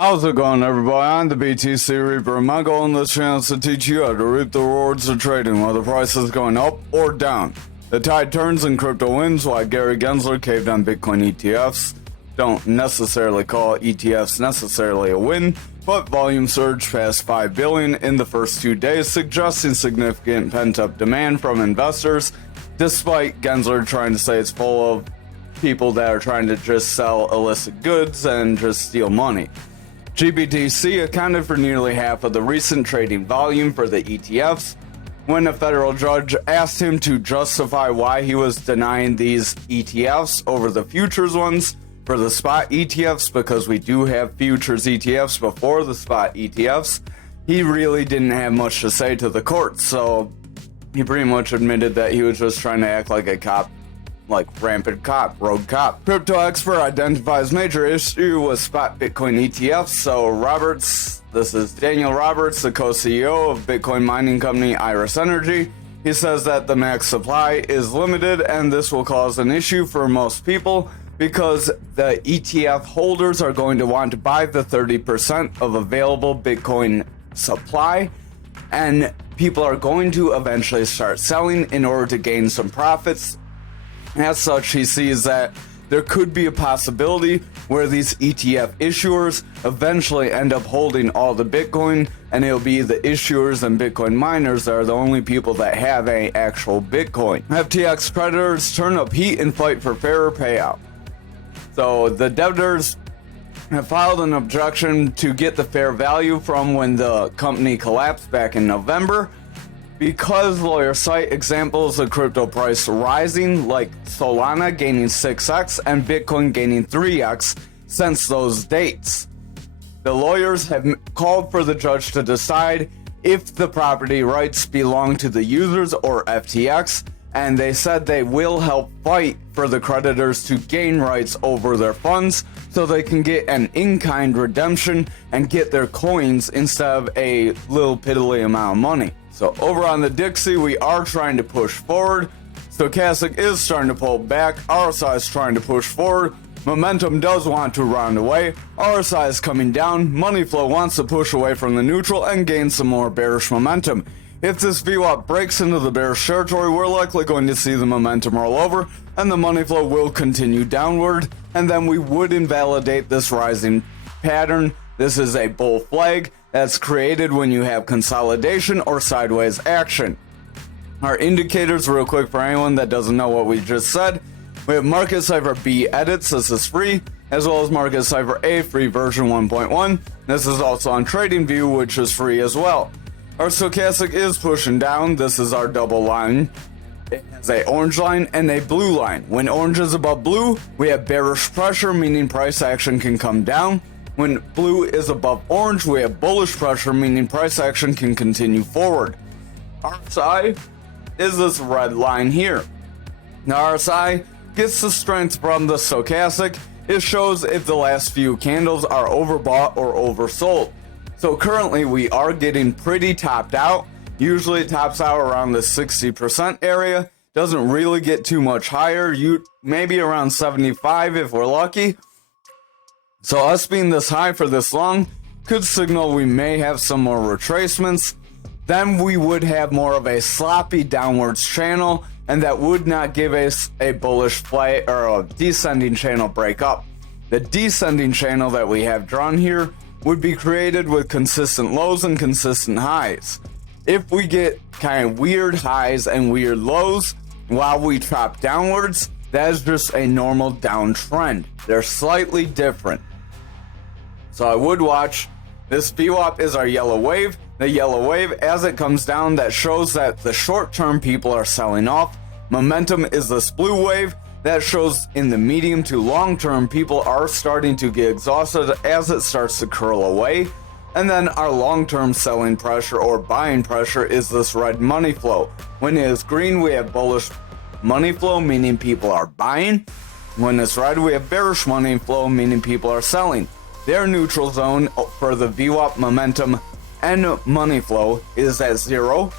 How's it going, everybody? I'm the BTC Reaper, and my goal in this channel is to teach you how to reap the rewards of trading, whether the price is going up or down. The tide turns and crypto wins, while Gary Gensler caved on Bitcoin ETFs. Don't necessarily call ETFs necessarily a win, but volume surged past 5 billion in the first 2 days, suggesting significant pent-up demand from investors, despite Gensler trying to say it's full of people that are trying to just sell illicit goods and just steal money. BTC accounted for nearly half of the recent trading volume for the ETFs. When a federal judge asked him to justify why he was denying these ETFs over the futures ones for the spot ETFs, because we do have futures ETFs before the spot ETFs, he really didn't have much to say to the court. So he pretty much admitted that he was just trying to act like a cop, like rampant cop, rogue cop. Crypto expert identifies major issue with spot Bitcoin ETFs. So this is Daniel Roberts, the co-CEO of Bitcoin mining company Iris Energy. He says that the max supply is limited, and this will cause an issue for most people because the ETF holders are going to want to buy the 30% of available Bitcoin supply, and people are going to eventually start selling in order to gain some profits. As such, he sees that there could be a possibility where these ETF issuers eventually end up holding all the Bitcoin, and it'll be the issuers and Bitcoin miners that are the only people that have an actual Bitcoin. FTX creditors turn up heat and fight for fairer payout. So the debtors have filed an objection to get the fair value from when the company collapsed back in November, because lawyers cite examples of crypto price rising, like Solana gaining 6x and Bitcoin gaining 3x since those dates. The lawyers have called for the judge to decide if the property rights belong to the users or FTX, and they said they will help fight for the creditors to gain rights over their funds so they can get an in-kind redemption and get their coins instead of a little piddly amount of money. So over on the Dixie, we are trying to push forward. Stochastic is starting to pull back. RSI is trying to push forward. Momentum does want to round away. RSI is coming down. Money flow wants to push away from the neutral and gain some more bearish momentum. If this VWAP breaks into the bearish territory, we're likely going to see the momentum roll over and the money flow will continue downward, and then we would invalidate this rising pattern. This is a bull flag that's created when you have consolidation or sideways action. Our indicators, real quick for anyone that doesn't know what we just said, we have Market Cipher B edits, this is free, as well as Market Cipher A free version 1.1. This is also on TradingView, which is free as well. Our stochastic is pushing down. This is our double line. It has an orange line and a blue line. When orange is above blue, we have bearish pressure, meaning price action can come down. When blue is above orange, we have bullish pressure, meaning price action can continue forward. RSI is this red line here. Now RSI gets the strength from the stochastic. It shows if the last few candles are overbought or oversold. So currently we are getting pretty topped out. Usually it tops out around the 60% area. Doesn't really get too much higher. Maybe around 75 if we're lucky. So us being this high for this long could signal we may have some more retracements. Then we would have more of a sloppy downwards channel, and that would not give us a bullish play or a descending channel breakup. The descending channel that we have drawn here would be created with consistent lows and consistent highs. If we get kind of weird highs and weird lows while we chop downwards, that is just a normal downtrend. They're slightly different. So I would watch. This VWAP is our yellow wave. The yellow wave, as it comes down, that shows that the short-term people are selling off. Momentum is this blue wave. That shows in the medium to long-term people are starting to get exhausted as it starts to curl away. And then our long-term selling pressure or buying pressure is this red money flow. When it is green, we have bullish money flow, meaning people are buying. When it's red, we have bearish money flow, meaning people are selling. Their neutral zone for the VWAP momentum and money flow is at 0.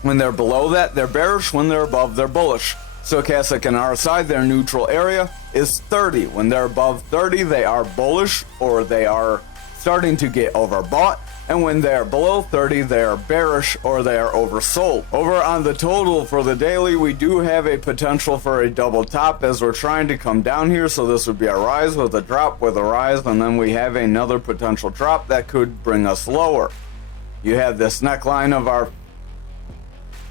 When they're below that, they're bearish. When they're above, they're bullish. Stochastic and RSI, their neutral area is 30. When they're above 30, they are bullish or they are starting to get overbought, and when they are below 30, they are bearish or they are oversold. Over on the total for the daily, we do have a potential for a double top as we're trying to come down here. So this would be a rise with a drop with a rise, and then we have another potential drop that could bring us lower. You have this neckline of our,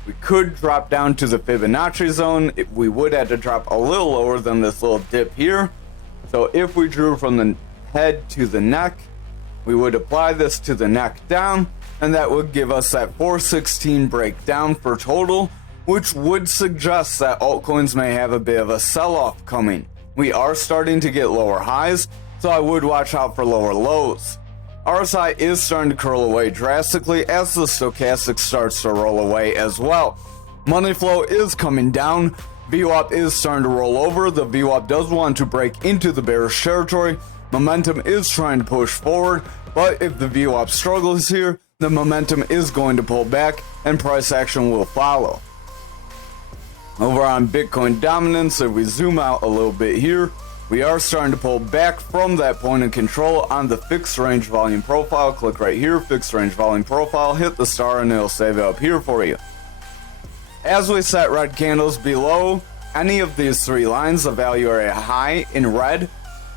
we could drop down to the Fibonacci zone. We would have to drop a little lower than this little dip here. So if we drew from the head to the neck, we would apply this to the neck down, and that would give us that 416 breakdown for total, which would suggest that altcoins may have a bit of a sell-off coming. We are starting to get lower highs, so I would watch out for lower lows. RSI is starting to curl away drastically as the stochastic starts to roll away as well. Money flow is coming down. VWAP is starting to roll over. The VWAP does want to break into the bearish territory. Momentum is trying to push forward, but if the VWAP struggles here, the momentum is going to pull back and price action will follow. Over on Bitcoin dominance, if we zoom out a little bit here, we are starting to pull back from that point of control on the fixed range volume profile. Click right here, fixed range volume profile, hit the star, and it'll save it up here for you. As we set red candles below any of these three lines, the value area high in red,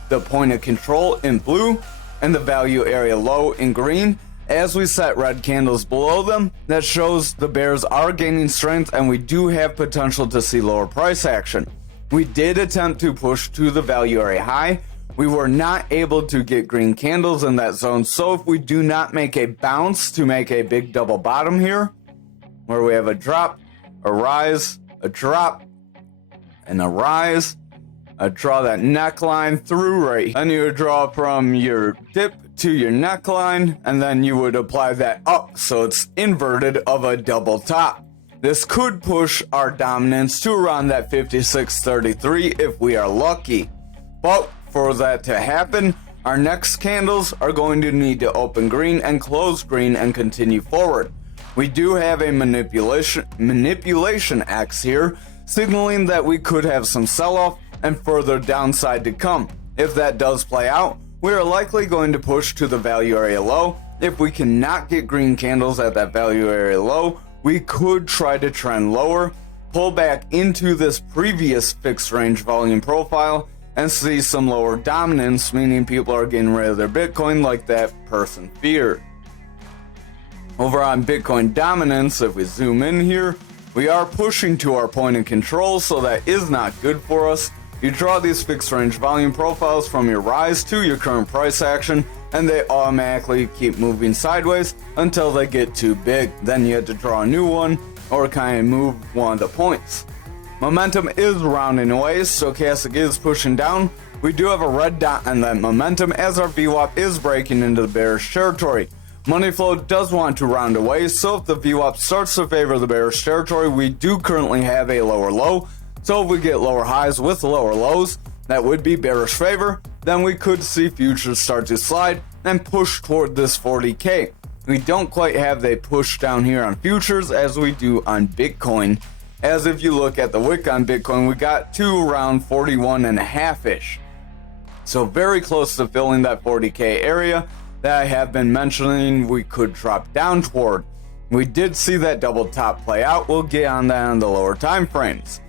the point of control in blue, and the value area low in green, as we set red candles below them, that shows the bears are gaining strength and we do have potential to see lower price action. We did attempt to push to the value area high. We were not able to get green candles in that zone, so if we do not make a bounce to make a big double bottom here, where we have a drop, a rise, a drop, and a rise, I draw that neckline through right. Then you would draw from your dip to your neckline, and then you would apply that up so it's inverted of a double top. This could push our dominance to around that 56.33 if we are lucky. But for that to happen, our next candles are going to need to open green and close green and continue forward. We do have a manipulation X here, signaling that we could have some sell-off and further downside to come. If that does play out, we are likely going to push to the value area low. If we cannot get green candles at that value area low, we could try to trend lower, pull back into this previous fixed range volume profile, and see some lower dominance, meaning people are getting rid of their Bitcoin like that person feared. Over on Bitcoin dominance, if we zoom in here, we are pushing to our point of control, so that is not good for us. You draw these fixed range volume profiles from your rise to your current price action, and they automatically keep moving sideways until they get too big. Then you have to draw a new one or kind of move one of the points. Momentum is rounding away, stochastic is pushing down. We do have a red dot on that momentum as our VWAP is breaking into the bearish territory. Money flow does want to round away, so if the VWAP starts to favor the bearish territory, we do currently have a lower low. So if we get lower highs with lower lows, that would be bearish favor, then we could see futures start to slide and push toward this 40K. We don't quite have the push down here on futures as we do on Bitcoin, as if you look at the wick on Bitcoin, we got to around 41.5-ish. So very close to filling that 40K area that I have been mentioning we could drop down toward. We did see that double top play out. We'll get on that on the lower time frames.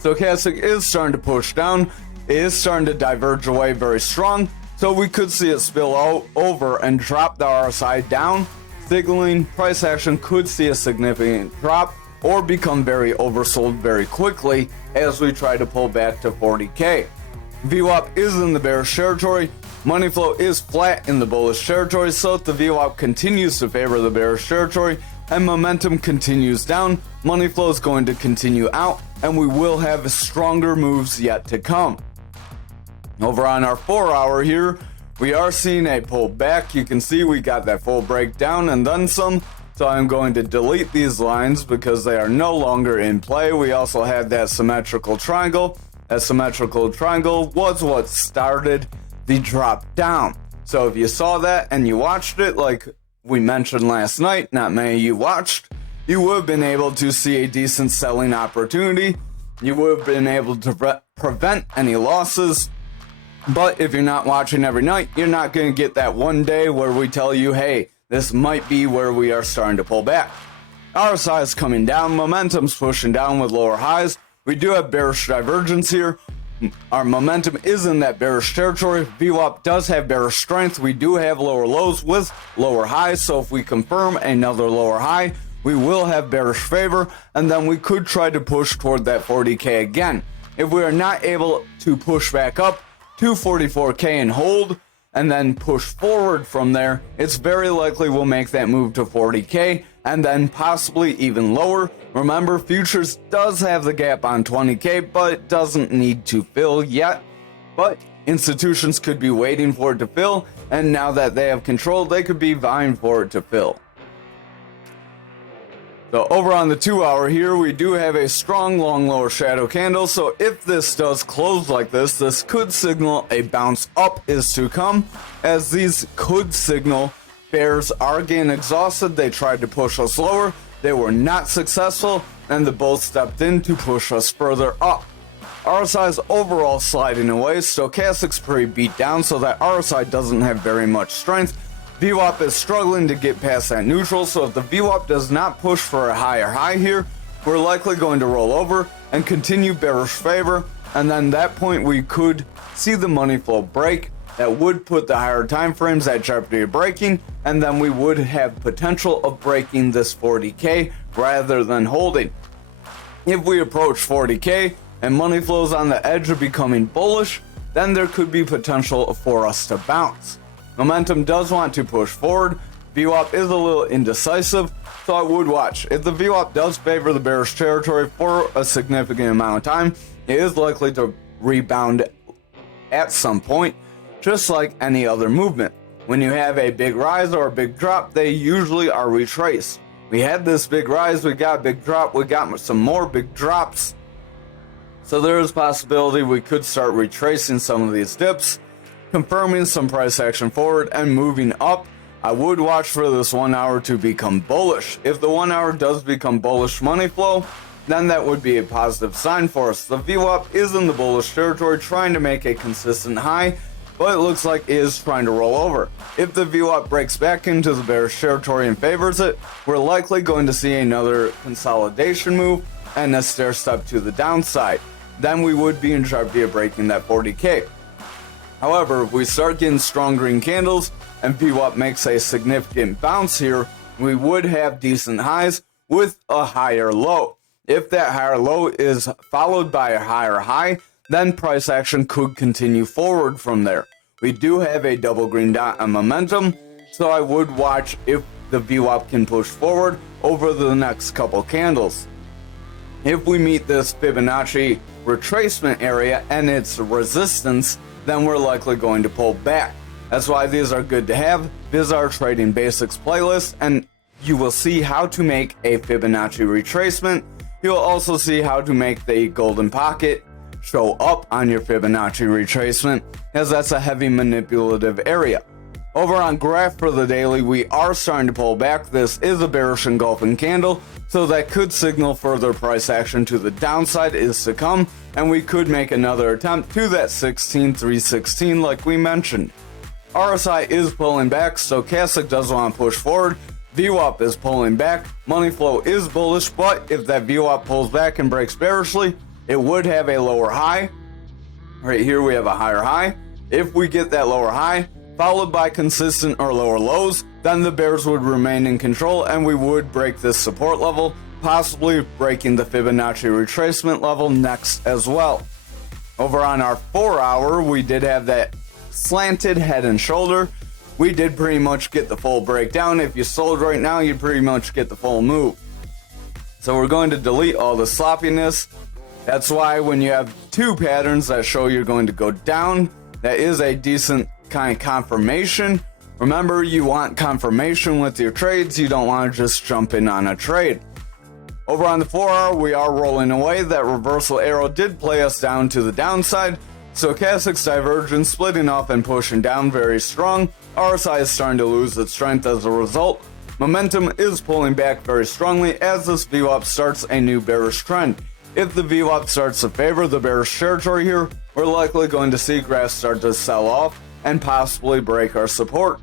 Stochastic is starting to push down. It is starting to diverge away very strong, so we could see it spill over and drop the RSI down, signaling price action could see a significant drop or become very oversold very quickly as we try to pull back to 40K. VWAP is in the bearish territory. Money flow is flat in the bullish territory, so if the VWAP continues to favor the bearish territory and momentum continues down, money flow is going to continue out, and we will have stronger moves yet to come. Over on our 4 hour here, we are seeing a pull back. You can see we got that full breakdown and then some. So I'm going to delete these lines because they are no longer in play. We also had that symmetrical triangle. That symmetrical triangle was what started the drop down. So if you saw that and you watched it, like we mentioned last night, not many of you watched, you would have been able to see a decent selling opportunity. You would have been able to prevent any losses. But if you're not watching every night, you're not going to get that one day where we tell you, hey, this might be where we are starting to pull back. RSI is coming down, momentum's pushing down with lower highs. We do have bearish divergence here. Our momentum is in that bearish territory. VWAP does have bearish strength. We do have lower lows with lower highs, so if we confirm another lower high, we will have bearish favor, and then we could try to push toward that 40K again. If we are not able to push back up to 44K and hold, and then push forward from there, it's very likely we'll make that move to 40K, and then possibly even lower. Remember, futures does have the gap on 20K, but it doesn't need to fill yet. But institutions could be waiting for it to fill, and now that they have control, they could be vying for it to fill. So over on the 2 hour here, we do have a strong long lower shadow candle. So if this does close like this could signal a bounce up is to come, as these could signal bears are getting exhausted. They tried to push us lower, they were not successful, and the bulls stepped in to push us further up. RSI is overall sliding away. Stochastic's pretty beat down, so that RSI doesn't have very much strength. VWAP is struggling to get past that neutral, so if the VWAP does not push for a higher high here, we're likely going to roll over and continue bearish favor, and then at that point we could see the money flow break. That would put the higher time frames at jeopardy of breaking, and then we would have potential of breaking this 40K rather than holding. If we approach 40K and money flows on the edge of becoming bullish, then there could be potential for us to bounce. Momentum does want to push forward. VWAP is a little indecisive, so I would watch. If the VWAP does favor the bearish territory for a significant amount of time, it is likely to rebound at some point, just like any other movement. When you have a big rise or a big drop, they usually are retraced. We had this big rise, we got a big drop, we got some more big drops. So there is a possibility we could start retracing some of these dips, confirming some price action forward and moving up. I would watch for this 1 hour to become bullish. If the 1 hour does become bullish money flow, then that would be a positive sign for us. The VWAP is in the bullish territory trying to make a consistent high, but it looks like it is trying to roll over. If the VWAP breaks back into the bearish territory and favors it, we're likely going to see another consolidation move and a stair step to the downside. Then we would be in jeopardy of breaking that 40K. However, if we start getting strong green candles and VWAP makes a significant bounce here, we would have decent highs with a higher low. If that higher low is followed by a higher high, then price action could continue forward from there. We do have a double green dot on momentum, so I would watch if the VWAP can push forward over the next couple candles. If we meet this Fibonacci retracement area and its resistance, then we're likely going to pull back. That's why these are good to have. These are Trading Basics playlist, and you will see how to make a Fibonacci retracement. You'll also see how to make the golden pocket show up on your Fibonacci retracement, as that's a heavy manipulative area. Over on graph for the daily, we are starting to pull back. This is a bearish engulfing candle, so that could signal further price action to the downside is to come, and we could make another attempt to that 16,316 like we mentioned. RSI is pulling back, Stochastic does want to push forward, VWAP is pulling back, money flow is bullish, but if that VWAP pulls back and breaks bearishly, it would have a lower high. Right here we have a higher high. If we get that lower high, followed by consistent or lower lows, then the bears would remain in control and we would break this support level, possibly breaking the Fibonacci retracement level next as well. Over on our 4 hour, we did have that slanted head and shoulder. We did pretty much get the full breakdown. If you sold right now, you'd pretty much get the full move. So we're going to delete all the sloppiness. That's why when you have two patterns that show you're going to go down, that is a decent kind of confirmation. Remember, you want confirmation with your trades. You don't want to just jump in on a trade. Over on the 4 hour, we are rolling away. That reversal arrow did play us down to the downside. Stochastic's divergence splitting off and pushing down very strong. RSI is starting to lose its strength as a result. Momentum is pulling back very strongly as this VWAP starts a new bearish trend. If the VWAP starts to favor the bearish territory here, we're likely going to see graphs start to sell off and possibly break our support.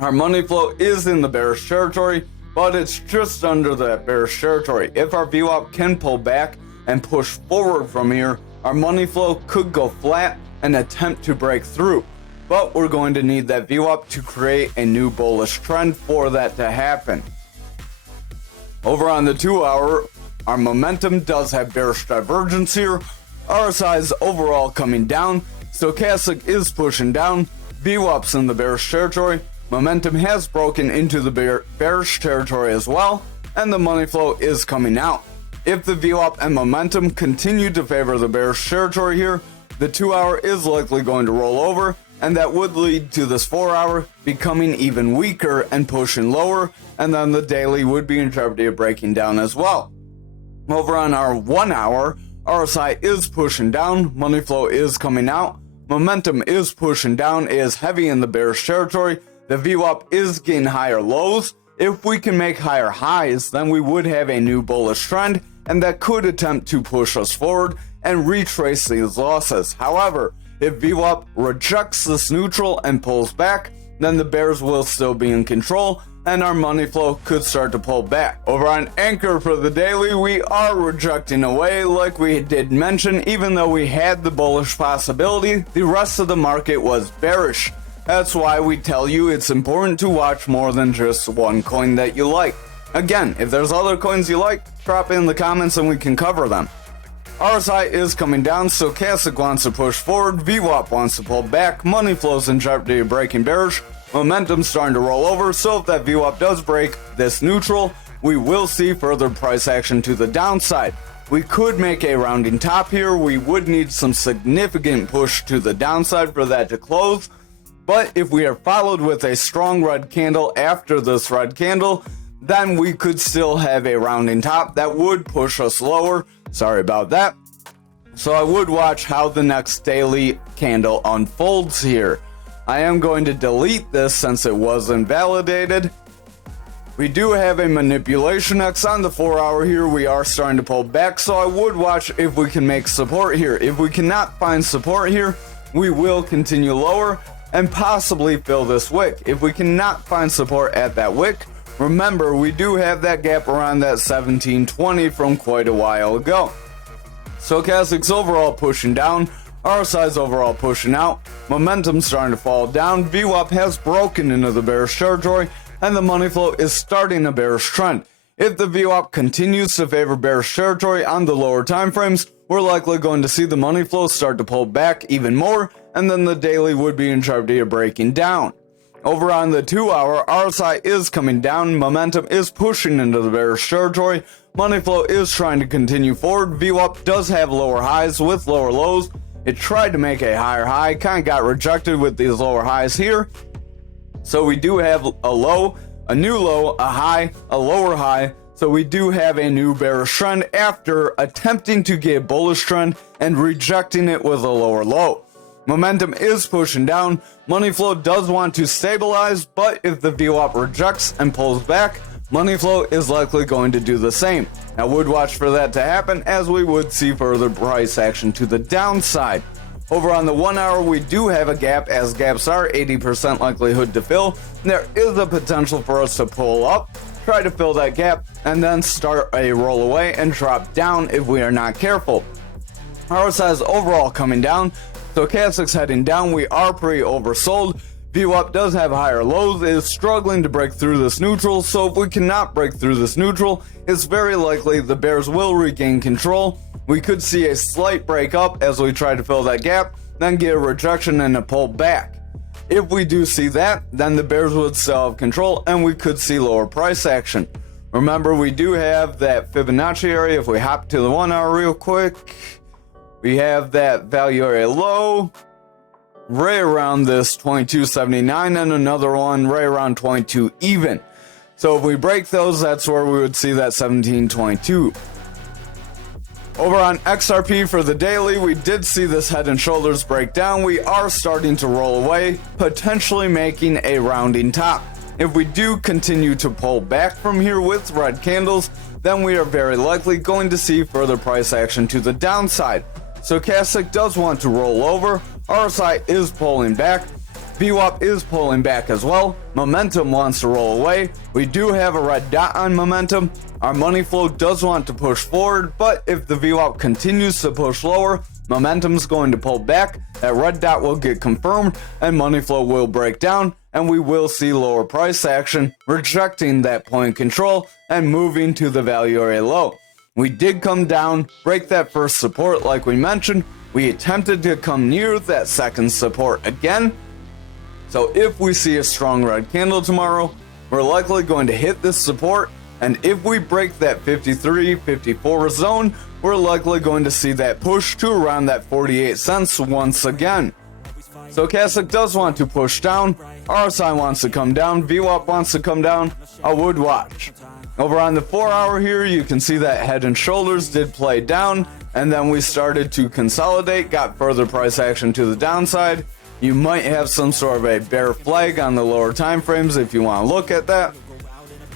Our money flow is in the bearish territory, but it's just under that bearish territory. If our VWAP can pull back and push forward from here, our money flow could go flat and attempt to break through. But we're going to need that VWAP to create a new bullish trend for that to happen. Over on the 2 hour, our momentum does have bearish divergence here. RSI is overall coming down. Stochastic is pushing down. VWAP's in the bearish territory. Momentum has broken into the bearish territory as well, and the money flow is coming out. If the VWAP and momentum continue to favor the bearish territory here, the 2 hour is likely going to roll over, and that would lead to this 4 hour becoming even weaker and pushing lower, and then the daily would be in jeopardy of breaking down as well. Over on our 1 hour, RSI is pushing down, money flow is coming out, momentum is pushing down, it is heavy in the bearish territory, the VWAP is getting higher lows. If we can make higher highs, then we would have a new bullish trend, and that could attempt to push us forward and retrace these losses. However, if VWAP rejects this neutral and pulls back, then the bears will still be in control, and our money flow could start to pull back. Over on Ankr for the daily, we are rejecting away like we did mention. Even though we had the bullish possibility, the rest of the market was bearish. That's why we tell you it's important to watch more than just one coin that you like. Again, if there's other coins you like, drop it in the comments and we can cover them. RSI is coming down, Stochastic wants to push forward, VWAP wants to pull back, money flows in jeopardy of breaking bearish, momentum's starting to roll over, so if that VWAP does break this neutral, we will see further price action to the downside. We could make a rounding top here, we would need some significant push to the downside for that to close, but if we are followed with a strong red candle after this red candle, then we could still have a rounding top that would push us lower. Sorry about that. So I would watch how the next daily candle unfolds here. I am going to delete this since it was invalidated. We do have a manipulation X on the 4 hour here. We are starting to pull back, so I would watch if we can make support here. If we cannot find support here, we will continue lower and possibly fill this wick. If we cannot find support at that wick, remember we do have that gap around that 1720 from quite a while ago. Stochastic's overall pushing down, RSI's overall pushing out, momentum's starting to fall down, VWAP has broken into the bearish territory, and the money flow is starting a bearish trend. If the VWAP continues to favor bearish territory on the lower time frames, we're likely going to see the money flow start to pull back even more, and then the daily would be in jeopardy of breaking down. Over on the 2 hour, RSI is coming down, momentum is pushing into the bearish territory, money flow is trying to continue forward, VWAP does have lower highs with lower lows. It tried to make a higher high, kind of got rejected with these lower highs here. So we do have a low, a new low, a high, a lower high. So we do have a new bearish trend after attempting to get a bullish trend and rejecting it with a lower low. Momentum is pushing down, money flow does want to stabilize, but if the VWAP rejects and pulls back, money flow is likely going to do the same. I would watch for that to happen, as we would see further price action to the downside. Over on the 1 hour, we do have a gap, as gaps are 80% likelihood to fill. There is a potential for us to pull up, try to fill that gap, and then start a roll away and drop down if we are not careful. RSI is overall coming down, Stochastic's heading down, we are pretty oversold. VWAP does have higher lows, it is struggling to break through this neutral, so if we cannot break through this neutral, it's very likely the bears will regain control. We could see a slight break up as we try to fill that gap, then get a rejection and a pull back. If we do see that, then the bears would still have control and we could see lower price action. Remember, we do have that Fibonacci area. If we hop to the 1 hour real quick, we have that value area low right around this 2279 and another one right around 22 even. So if we break those, that's where we would see that 1722. Over on XRP for the daily, we did see this head and shoulders break down. We are starting to roll away, potentially making a rounding top. If we do continue to pull back from here with red candles, then we are very likely going to see further price action to the downside. Stochastic does want to roll over, RSI is pulling back, VWAP is pulling back as well, momentum wants to roll away, we do have a red dot on momentum, our money flow does want to push forward, but if the VWAP continues to push lower, momentum's going to pull back, that red dot will get confirmed, and money flow will break down, and we will see lower price action, rejecting that point control, and moving to the value area low. We did come down, break that first support like we mentioned, we attempted to come near that second support again, so if we see a strong red candle tomorrow, we're likely going to hit this support, and if we break that 53-54 zone, we're likely going to see that push to around that 48 cents once again. Stochastic does want to push down, RSI wants to come down, VWAP wants to come down, I would watch. Over on the 4 hour here, you can see that head and shoulders did play down, and then we started to consolidate, got further price action to the downside. You might have some sort of a bear flag on the lower time frames if you want to look at that.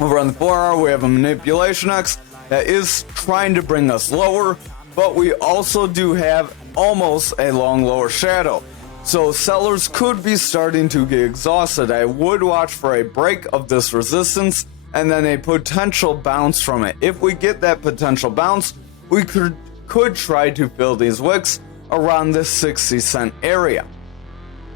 Over on the 4 hour, we have a manipulation X that is trying to bring us lower, but we also do have almost a long lower shadow. So sellers could be starting to get exhausted. I would watch for a break of this resistance and then a potential bounce from it. If we get that potential bounce, we could try to fill these wicks around this 60 cent area.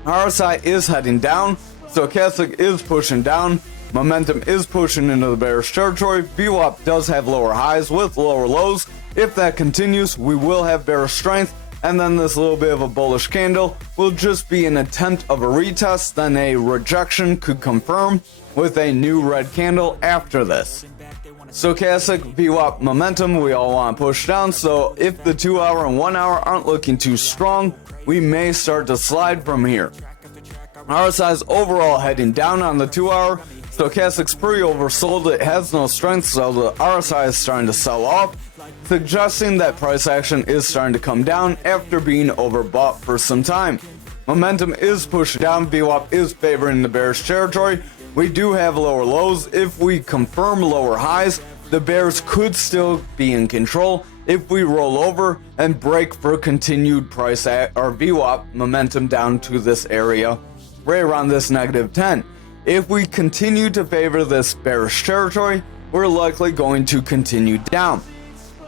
RSI is heading down, Stochastic is pushing down, momentum is pushing into the bearish territory, VWAP does have lower highs with lower lows. If that continues, we will have bearish strength, and then this little bit of a bullish candle will just be an attempt of a retest, then a rejection could confirm with a new red candle after this. Stochastic, VWAP, momentum, we all want to push down, so if the 2 hour and 1 hour aren't looking too strong, we may start to slide from here. RSI is overall heading down on the 2 hour, Stochastic's pretty oversold, it has no strength, so the RSI is starting to sell off, suggesting that price action is starting to come down after being overbought for some time. Momentum is pushing down, VWAP is favoring the bearish territory. We do have lower lows. If we confirm lower highs, the bears could still be in control. If we roll over and break for continued price or VWAP momentum down to this area, right around this -10. If we continue to favor this bearish territory, we're likely going to continue down.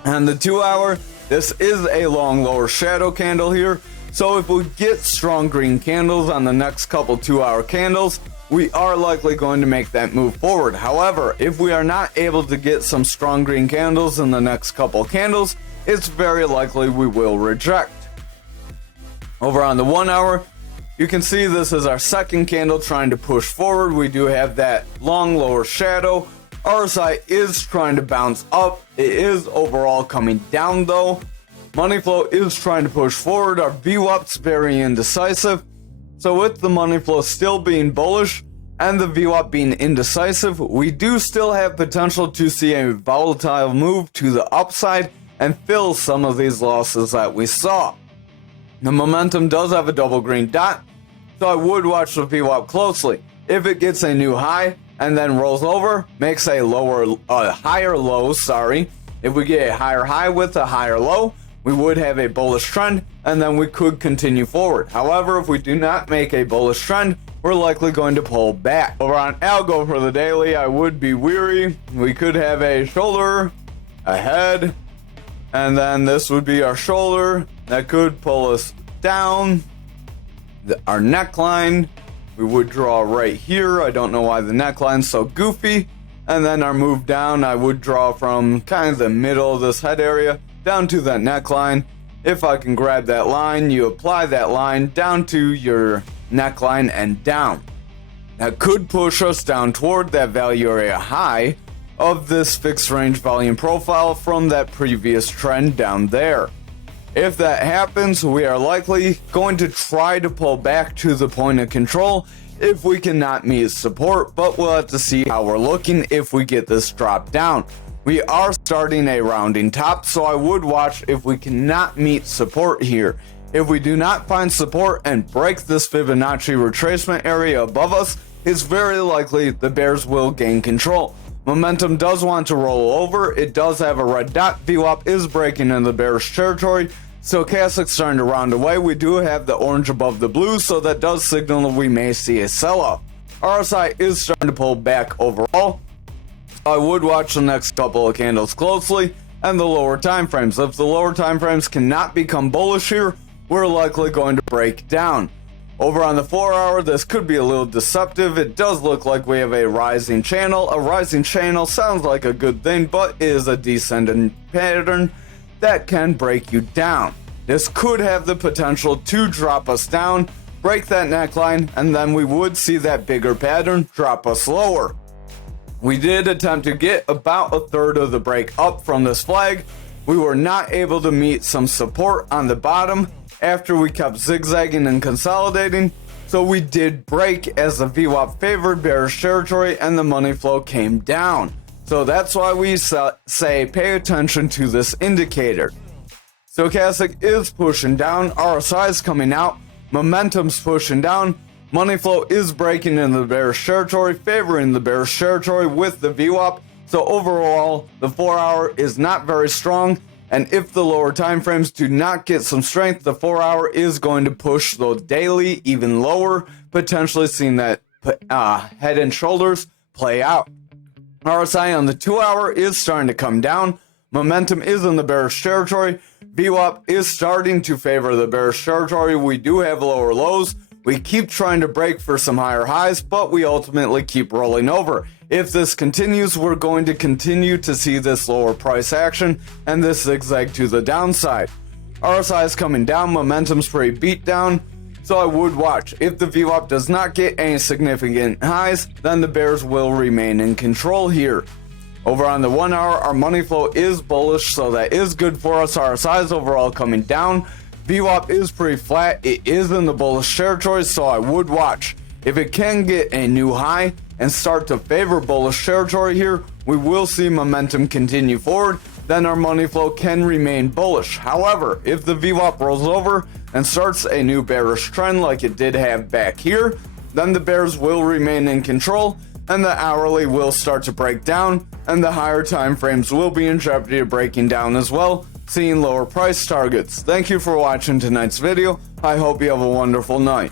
And the 2 hour, this is a long lower shadow candle here. So if we get strong green candles on the next couple 2 hour candles, we are likely going to make that move forward. However, if we are not able to get some strong green candles in the next couple candles, it's very likely we will reject. Over on the 1 hour, you can see this is our second candle trying to push forward. We do have that long lower shadow. RSI is trying to bounce up. It is overall coming down though. Money flow is trying to push forward. Our VWAP's very indecisive. So with the money flow still being bullish and the VWAP being indecisive, we do still have potential to see a volatile move to the upside and fill some of these losses that we saw. The momentum does have a double green dot, so I would watch the VWAP closely. If it gets a new high and then rolls over, makes a higher low, if we get a higher high with a higher low, we would have a bullish trend, and then we could continue forward. However, if we do not make a bullish trend, we're likely going to pull back. Over on ALGO for the daily, I would be weary. We could have a shoulder, a head, and then this would be our shoulder. That could pull us down. Our neckline, we would draw right here. I don't know why the neckline's so goofy. And then our move down, I would draw from kind of the middle of this head area down to that neckline. If I can grab that line, you apply that line down to your neckline and down. That could push us down toward that value area high of this fixed range volume profile from that previous trend down there. If that happens, we are likely going to try to pull back to the point of control if we cannot meet support, but we'll have to see how we're looking if we get this drop down. We are starting a rounding top, so I would watch if we cannot meet support here. If we do not find support and break this Fibonacci retracement area above us, it's very likely the bears will gain control. Momentum does want to roll over. It does have a red dot. VWAP is breaking in the bearish territory. Stochastic starting to round away. We do have the orange above the blue, so that does signal that we may see a sell-off. RSI is starting to pull back overall. I would watch the next couple of candles closely and the lower time frames. If the lower time frames cannot become bullish here, we're likely going to break down. Over on the 4 hour, this could be a little deceptive. It does look like we have a rising channel. A rising channel sounds like a good thing, but is a descending pattern that can break you down. This could have the potential to drop us down, break that neckline, and then we would see that bigger pattern drop us lower. We did attempt to get about a third of the break up from this flag. We were not able to meet some support on the bottom after we kept zigzagging and consolidating, so we did break as the VWAP favored bearish territory and the money flow came down. So that's why we say pay attention to this indicator. Stochastic is pushing down, RSI is coming out, momentum's pushing down, money flow is breaking in the bearish territory, favoring the bearish territory with the VWAP. So overall, the 4 hour is not very strong, and if the lower time frames do not get some strength, the 4 hour is going to push the daily even lower, potentially seeing that head and shoulders play out. RSI on the 2 hour is starting to come down. Momentum is in the bearish territory. VWAP is starting to favor the bearish territory. We do have lower lows. We keep trying to break for some higher highs, but we ultimately keep rolling over. If this continues, we're going to continue to see this lower price action and this zigzag to the downside. RSI is coming down, momentum's pretty beat down, so I would watch. If the VWAP does not get any significant highs, then the bears will remain in control here. Over on the 1 hour, our money flow is bullish, so that is good for us. RSI is overall coming down. VWAP is pretty flat. It is in the bullish territory, so I would watch. If it can get a new high and start to favor bullish territory here, we will see momentum continue forward. Then our money flow can remain bullish. However, if the VWAP rolls over and starts a new bearish trend like it did have back here, then the bears will remain in control and the hourly will start to break down and the higher time frames will be in jeopardy of breaking down as well, seeing lower price targets. Thank you for watching tonight's video. I hope you have a wonderful night.